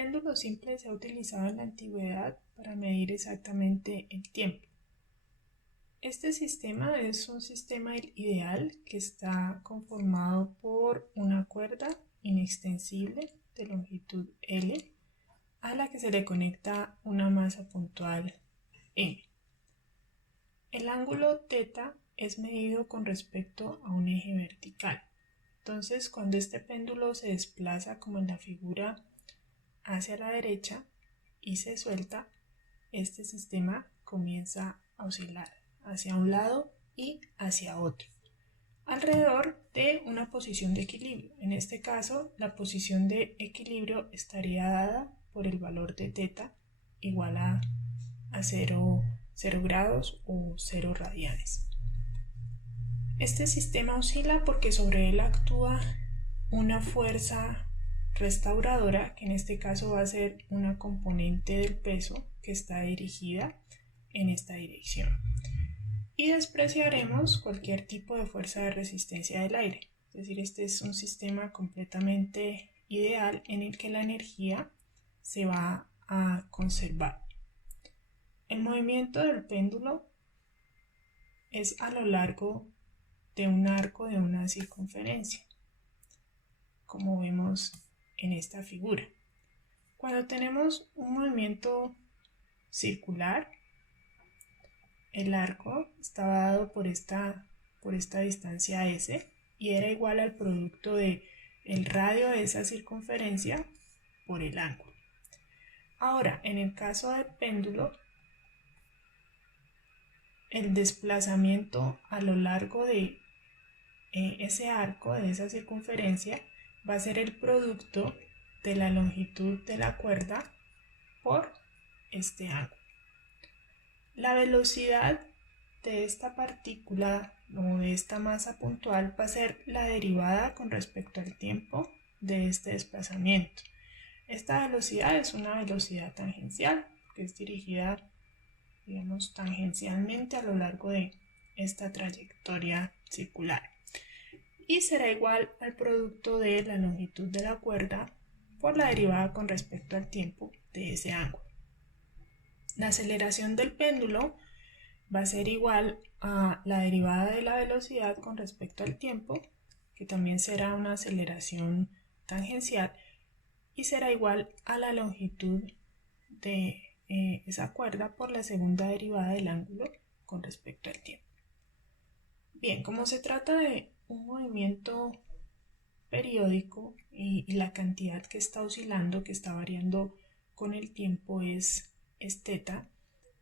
péndulo simple se ha utilizado en la antigüedad para medir exactamente el tiempo. Este sistema es un sistema ideal que está conformado por una cuerda inextensible de longitud L a la que se le conecta una masa puntual M. El ángulo θ es medido con respecto a un eje vertical. Entonces, cuando este péndulo se desplaza como en la figura hacia la derecha y se suelta, este sistema comienza a oscilar hacia un lado y hacia otro, alrededor de una posición de equilibrio. En este caso, la posición de equilibrio estaría dada por el valor de θ igual a 0 grados o 0 radianes. Este sistema oscila porque sobre él actúa una fuerza restauradora, que en este caso va a ser una componente del peso que está dirigida en esta dirección. Y despreciaremos cualquier tipo de fuerza de resistencia del aire. Es decir, este es un sistema completamente ideal en el que la energía se va a conservar. El movimiento del péndulo es a lo largo de un arco de una circunferencia, como vemos en esta figura. Cuando tenemos un movimiento circular, el arco estaba dado por esta distancia S y era igual al producto del radio de esa circunferencia por el ángulo. Ahora, en el caso del péndulo, el desplazamiento a lo largo de ese arco, de esa circunferencia, va a ser el producto de la longitud de la cuerda por este ángulo. La velocidad de esta partícula o de esta masa puntual va a ser la derivada con respecto al tiempo de este desplazamiento. Esta velocidad es una velocidad tangencial, que es dirigida, digamos, tangencialmente a lo largo de esta trayectoria circular. Y será igual al producto de la longitud de la cuerda por la derivada con respecto al tiempo de ese ángulo. La aceleración del péndulo va a ser igual a la derivada de la velocidad con respecto al tiempo, que también será una aceleración tangencial, y será igual a la longitud de esa cuerda por la segunda derivada del ángulo con respecto al tiempo. Bien, como se trata de un movimiento periódico y la cantidad que está oscilando, que está variando con el tiempo es θ,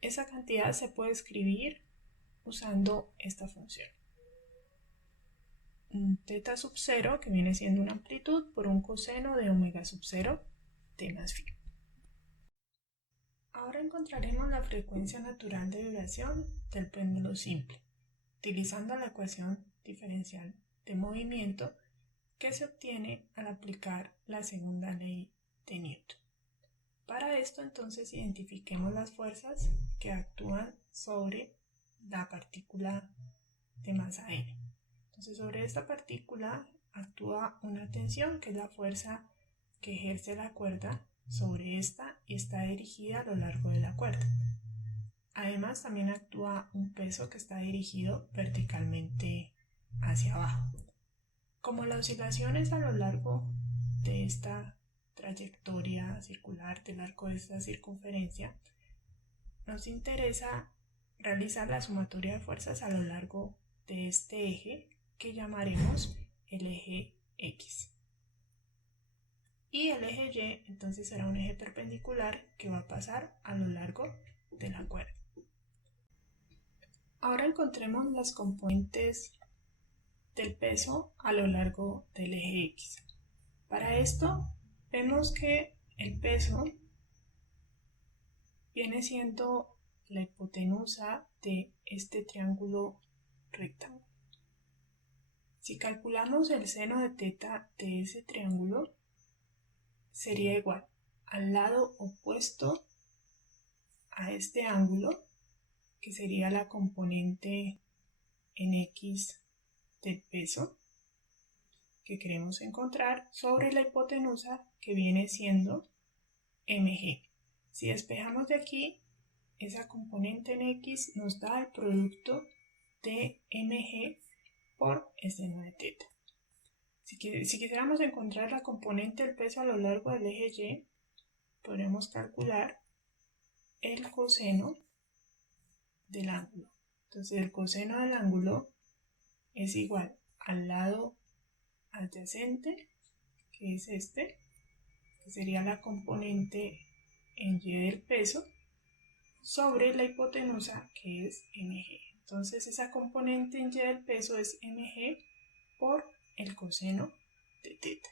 esa cantidad se puede escribir usando esta función. θ sub 0, que viene siendo una amplitud, por un coseno de omega sub 0 t más phi. Ahora encontraremos la frecuencia natural de vibración del péndulo simple, utilizando la ecuación diferencial de movimiento que se obtiene al aplicar la segunda ley de Newton. Para esto, entonces, identifiquemos las fuerzas que actúan sobre la partícula de masa n. Entonces, sobre esta partícula actúa una tensión, que es la fuerza que ejerce la cuerda sobre esta y está dirigida a lo largo de la cuerda. Además, también actúa un peso que está dirigido verticalmente hacia abajo. Como la oscilación es a lo largo de esta trayectoria circular, del arco de esta circunferencia, nos interesa realizar la sumatoria de fuerzas a lo largo de este eje, que llamaremos el eje X. Y el eje Y entonces será un eje perpendicular que va a pasar a lo largo de la cuerda. Ahora encontremos las componentes del peso a lo largo del eje X. Para esto vemos que el peso viene siendo la hipotenusa de este triángulo rectángulo. Si calculamos el seno de θ de ese triángulo, sería igual al lado opuesto a este ángulo, que sería la componente en X del peso que queremos encontrar, sobre la hipotenusa, que viene siendo mg. Si despejamos de aquí, esa componente en x nos da el producto de mg por seno de teta. Si quisiéramos encontrar la componente del peso a lo largo del eje y, podremos calcular el coseno del ángulo. Entonces el coseno del ángulo es igual al lado adyacente, que es este, que sería la componente en y del peso, sobre la hipotenusa, que es mg. Entonces esa componente en y del peso es mg por el coseno de teta.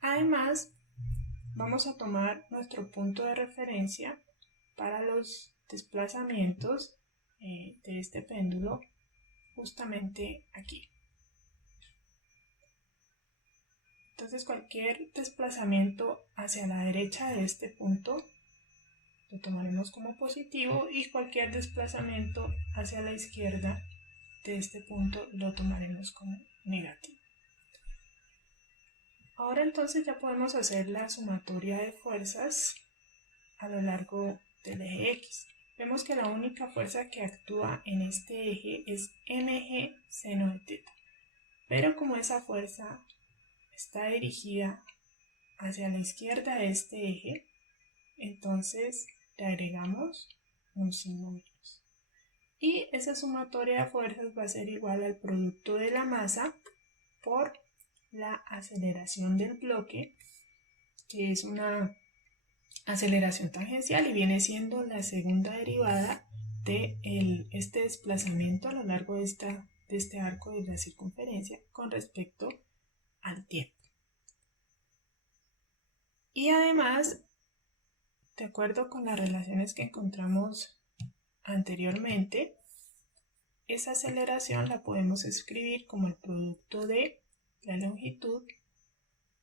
Además, vamos a tomar nuestro punto de referencia para los desplazamientos de este péndulo justamente aquí. Entonces cualquier desplazamiento hacia la derecha de este punto lo tomaremos como positivo y cualquier desplazamiento hacia la izquierda de este punto lo tomaremos como negativo. Ahora entonces ya podemos hacer la sumatoria de fuerzas a lo largo del eje X. Vemos que la única fuerza que actúa en este eje es mg seno de teta. Pero como esa fuerza está dirigida hacia la izquierda de este eje, entonces le agregamos un signo menos. Y esa sumatoria de fuerzas va a ser igual al producto de la masa por la aceleración del bloque, que es una aceleración tangencial y viene siendo la segunda derivada de este desplazamiento a lo largo de este arco de la circunferencia con respecto al tiempo. Y además, de acuerdo con las relaciones que encontramos anteriormente, esa aceleración la podemos escribir como el producto de la longitud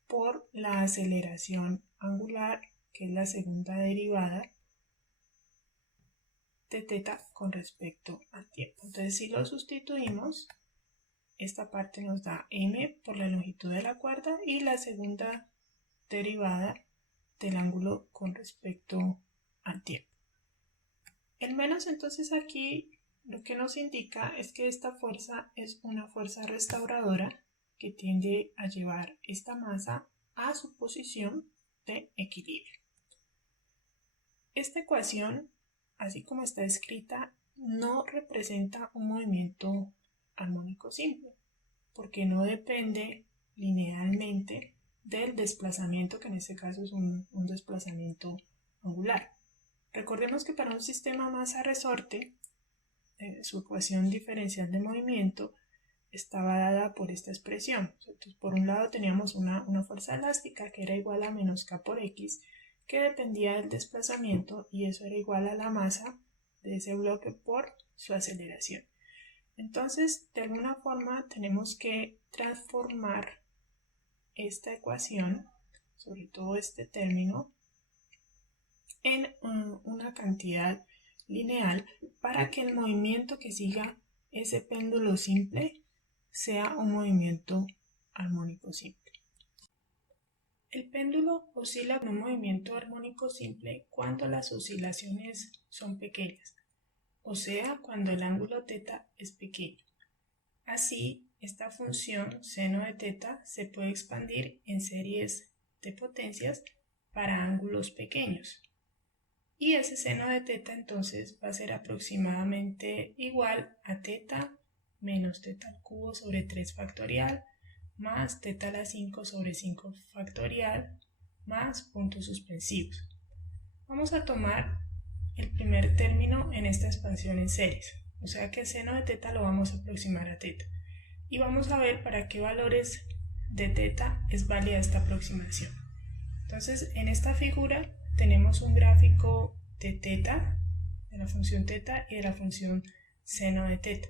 por la aceleración angular, que es la segunda derivada de teta con respecto al tiempo. Entonces, si lo sustituimos, esta parte nos da m por la longitud de la cuerda y la segunda derivada del ángulo con respecto al tiempo. El menos entonces aquí lo que nos indica es que esta fuerza es una fuerza restauradora que tiende a llevar esta masa a su posición de equilibrio. Esta ecuación, así como está escrita, no representa un movimiento armónico simple, porque no depende linealmente del desplazamiento, que en este caso es un desplazamiento angular. Recordemos que para un sistema masa-resorte, su ecuación diferencial de movimiento estaba dada por esta expresión. Entonces, por un lado teníamos una fuerza elástica que era igual a menos k por x, que dependía del desplazamiento, y eso era igual a la masa de ese bloque por su aceleración. Entonces, de alguna forma tenemos que transformar esta ecuación, sobre todo este término, en una cantidad lineal para que el movimiento que siga ese péndulo simple sea un movimiento armónico simple. El péndulo oscila con un movimiento armónico simple cuando las oscilaciones son pequeñas, o sea, cuando el ángulo teta es pequeño. Así, esta función seno de teta se puede expandir en series de potencias para ángulos pequeños. Y ese seno de teta entonces va a ser aproximadamente igual a teta menos teta al cubo sobre 3 factorial más teta a la 5 sobre 5 factorial más puntos suspensivos. Vamos a tomar el primer término en esta expansión en series, o sea que el seno de teta lo vamos a aproximar a teta. Y vamos a ver para qué valores de teta es válida esta aproximación. Entonces, en esta figura tenemos un gráfico de teta, de la función teta y de la función seno de teta.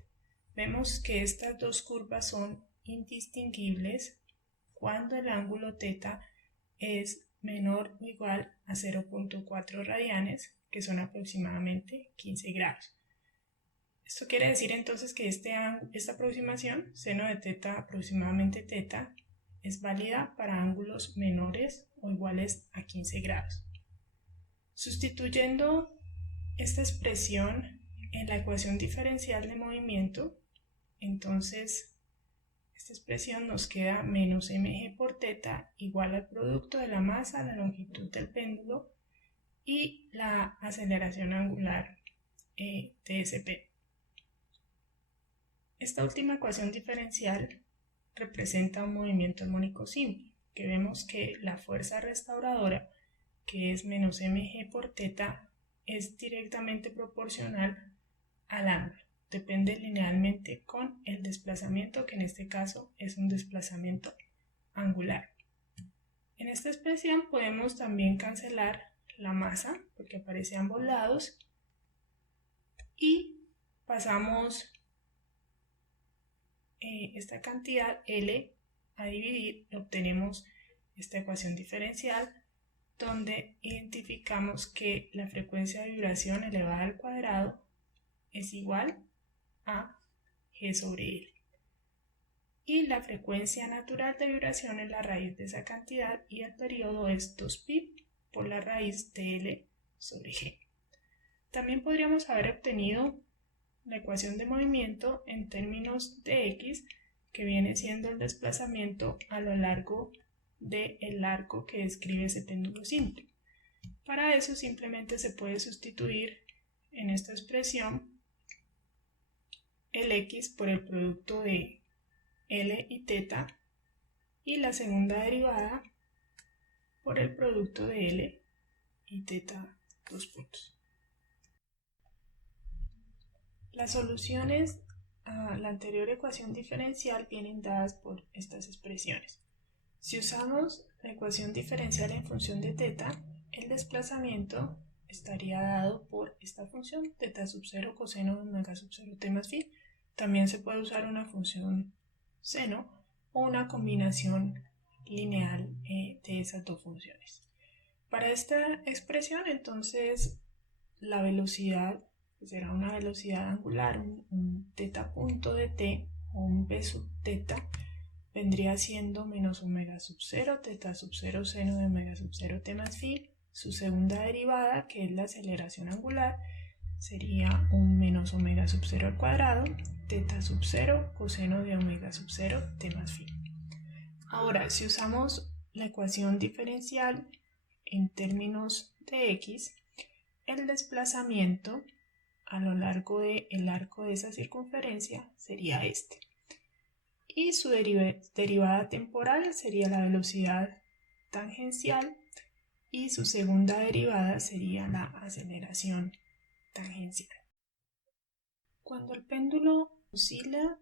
Vemos que estas dos curvas son indistinguibles cuando el ángulo teta es menor o igual a 0.4 radianes, que son aproximadamente 15 grados. Esto quiere decir entonces que esta aproximación, seno de teta aproximadamente teta, es válida para ángulos menores o iguales a 15 grados. Sustituyendo esta expresión en la ecuación diferencial de movimiento, entonces esta expresión nos queda menos mg por θ igual al producto de la masa, la longitud del péndulo y la aceleración angular tsp. Esta última ecuación diferencial representa un movimiento armónico simple, que vemos que la fuerza restauradora, que es menos mg por θ, es directamente proporcional al ángulo. Depende linealmente con el desplazamiento, que en este caso es un desplazamiento angular. En esta expresión podemos también cancelar la masa, porque aparece a ambos lados, y pasamos esta cantidad L a dividir y obtenemos esta ecuación diferencial, donde identificamos que la frecuencia de vibración elevada al cuadrado es igual a G sobre L. Y la frecuencia natural de vibración es la raíz de esa cantidad y el periodo es 2π por la raíz de L sobre G. También podríamos haber obtenido la ecuación de movimiento en términos de X, que viene siendo el desplazamiento a lo largo del arco que describe ese péndulo simple. Para eso simplemente se puede sustituir en esta expresión el X por el producto de L y θ y la segunda derivada por el producto de L y θ dos puntos. Las soluciones a la anterior ecuación diferencial vienen dadas por estas expresiones. Si usamos la ecuación diferencial en función de θ, el desplazamiento estaría dado por esta función, θ sub 0 coseno de omega sub 0 t más phi. También se puede usar una función seno o una combinación lineal de esas dos funciones. Para esta expresión, entonces, la velocidad será una velocidad angular, un θ punto de t o un v sub θ, vendría siendo menos omega sub 0, θ sub 0 seno de omega sub 0 t más phi. Su segunda derivada, que es la aceleración angular, sería un menos omega sub 0 al cuadrado, θ sub 0 coseno de omega sub 0 t más phi. Ahora, si usamos la ecuación diferencial en términos de X, el desplazamiento a lo largo del arco de esa circunferencia sería este. Y su derivada temporal sería la velocidad tangencial y su segunda derivada sería la aceleración tangencial. Cuando el péndulo oscila,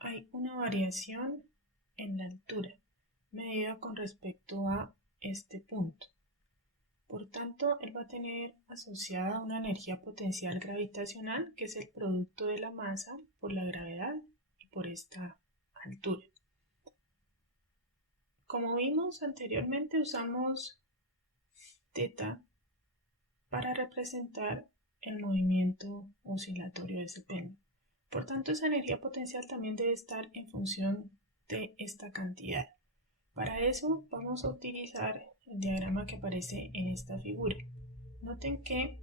hay una variación en la altura medida con respecto a este punto. Por tanto, él va a tener asociada una energía potencial gravitacional, que es el producto de la masa por la gravedad y por esta altura. Como vimos anteriormente, usamos θ para representar el movimiento oscilatorio de ese péndulo. Por tanto, esa energía potencial también debe estar en función de esta cantidad. Para eso vamos a utilizar el diagrama que aparece en esta figura. Noten que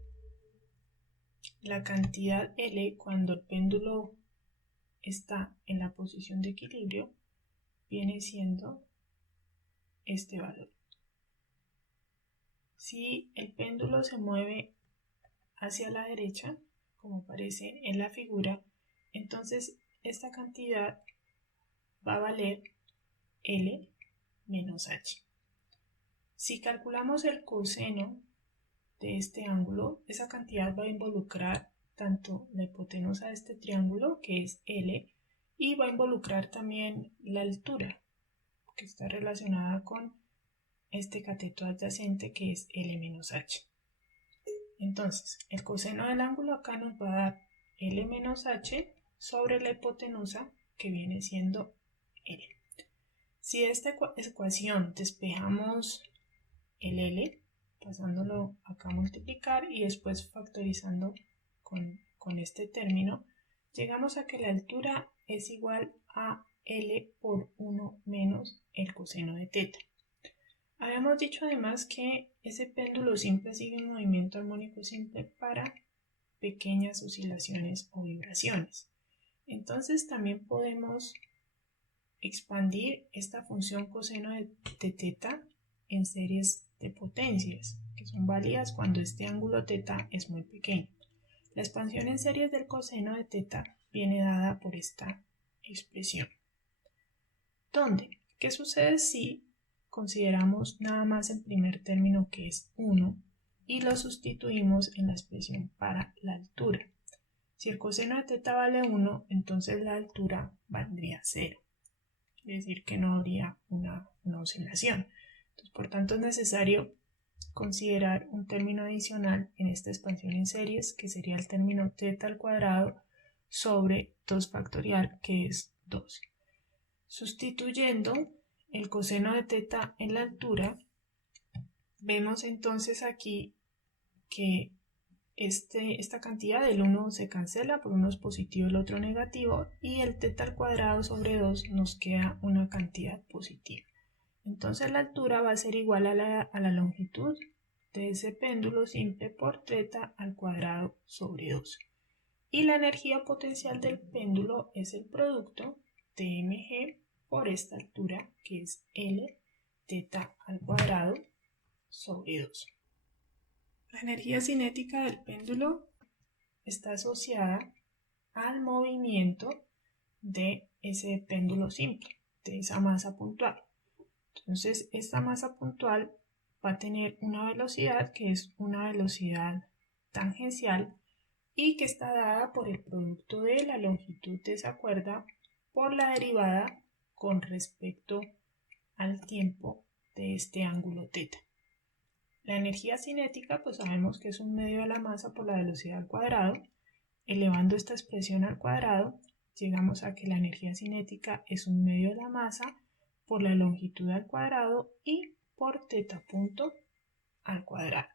la cantidad L, cuando el péndulo está en la posición de equilibrio, viene siendo este valor. Si el péndulo se mueve hacia la derecha, como aparece en la figura, entonces esta cantidad va a valer L menos H. Si calculamos el coseno de este ángulo, esa cantidad va a involucrar tanto la hipotenusa de este triángulo, que es L, y va a involucrar también la altura, que está relacionada con este cateto adyacente, que es L menos H. Entonces, el coseno del ángulo acá nos va a dar L menos H sobre la hipotenusa, que viene siendo L. Si de esta ecuación despejamos el L, pasándolo acá a multiplicar y después factorizando con este término, llegamos a que la altura es igual a L por 1 menos el coseno de θ. Habíamos dicho además que ese péndulo simple sigue un movimiento armónico simple para pequeñas oscilaciones o vibraciones. Entonces también podemos expandir esta función coseno de teta en series de potencias, que son válidas cuando este ángulo teta es muy pequeño. La expansión en series del coseno de teta viene dada por esta expresión. ¿Dónde? ¿Qué sucede si consideramos nada más el primer término, que es 1, y lo sustituimos en la expresión para la altura? Si el coseno de teta vale 1, entonces la altura valdría 0. Es decir, que no habría una oscilación. Entonces, por tanto, es necesario considerar un término adicional en esta expansión en series, que sería el término teta al cuadrado sobre 2 factorial, que es 2. Sustituyendo el coseno de teta en la altura, vemos entonces aquí que esta cantidad del 1 se cancela, por uno es positivo y el otro negativo, y el teta al cuadrado sobre 2 nos queda una cantidad positiva. Entonces la altura va a ser igual a la longitud de ese péndulo simple por teta al cuadrado sobre 2. Y la energía potencial del péndulo es el producto de mg por esta altura, que es L teta al cuadrado sobre 2. La energía cinética del péndulo está asociada al movimiento de ese péndulo simple, de esa masa puntual. Entonces, esta masa puntual va a tener una velocidad que es una velocidad tangencial y que está dada por el producto de la longitud de esa cuerda por la derivada con respecto al tiempo de este ángulo teta. La energía cinética, pues sabemos que es un medio de la masa por la velocidad al cuadrado. Elevando esta expresión al cuadrado, llegamos a que la energía cinética es un medio de la masa por la longitud al cuadrado y por teta punto al cuadrado.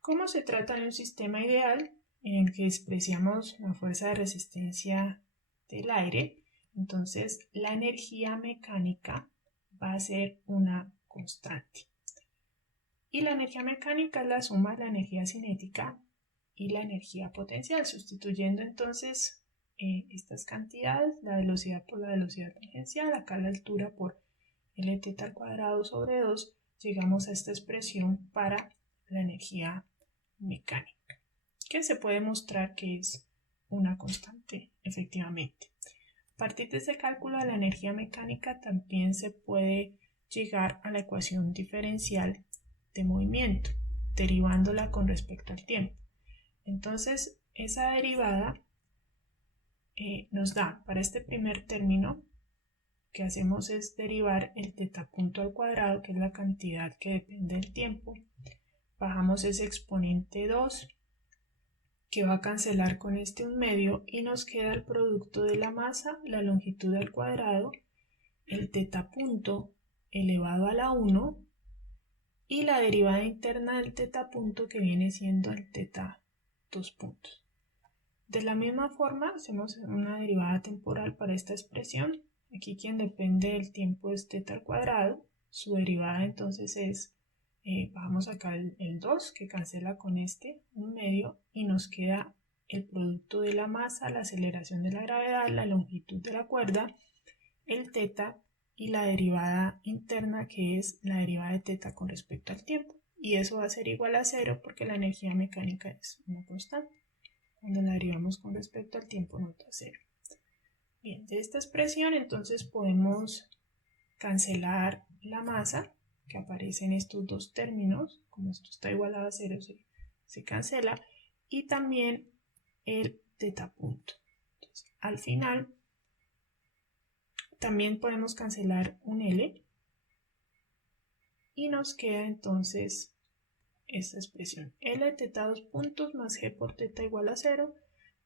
¿Cómo se trata de un sistema ideal en el que expresamos la fuerza de resistencia del aire? Entonces, la energía mecánica va a ser una constante. Y la energía mecánica es la suma de la energía cinética y la energía potencial, sustituyendo entonces estas cantidades, la velocidad por la velocidad tangencial, acá la altura por L teta al cuadrado sobre 2, llegamos a esta expresión para la energía mecánica, que se puede mostrar que es una constante, efectivamente. A partir de ese cálculo de la energía mecánica también se puede llegar a la ecuación diferencial de movimiento, derivándola con respecto al tiempo. Entonces, esa derivada nos da, para este primer término, que hacemos es derivar el teta punto al cuadrado, que es la cantidad que depende del tiempo. Bajamos ese exponente 2, que va a cancelar con este 1/2, y nos queda el producto de la masa, la longitud al cuadrado, el teta punto elevado a la 1, y la derivada interna del teta punto, que viene siendo el teta 2 puntos. De la misma forma hacemos una derivada temporal para esta expresión. Aquí quien depende del tiempo es teta al cuadrado. Su derivada entonces es, bajamos acá el 2 que cancela con este 1/2 y nos queda el producto de la masa, la aceleración de la gravedad, la longitud de la cuerda, el teta y la derivada interna, que es la derivada de teta con respecto al tiempo. Y eso va a ser igual a 0 porque la energía mecánica es una constante. Cuando la derivamos con respecto al tiempo nos da 0. Bien, de esta expresión entonces podemos cancelar la masa que aparece en estos dos términos. Como esto está igualado a 0, se cancela. Y también el teta punto. Entonces, al final también podemos cancelar un L y nos queda entonces esta expresión L teta 2 puntos más G por teta igual a 0.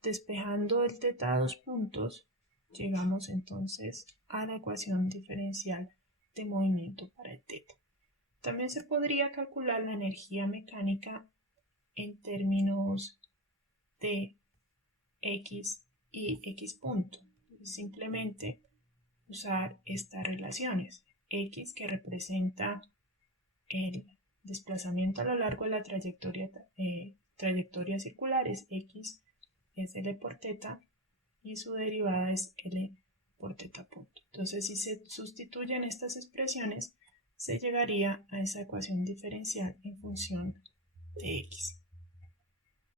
Despejando el teta 2 puntos, llegamos entonces a la ecuación diferencial de movimiento para el teta. También se podría calcular la energía mecánica en términos de X y X punto. Simplemente usar estas relaciones. x, que representa el desplazamiento a lo largo de la trayectoria circular, es x es L por teta, y su derivada es L por teta punto. Entonces, si se sustituyen estas expresiones, se llegaría a esa ecuación diferencial en función de x.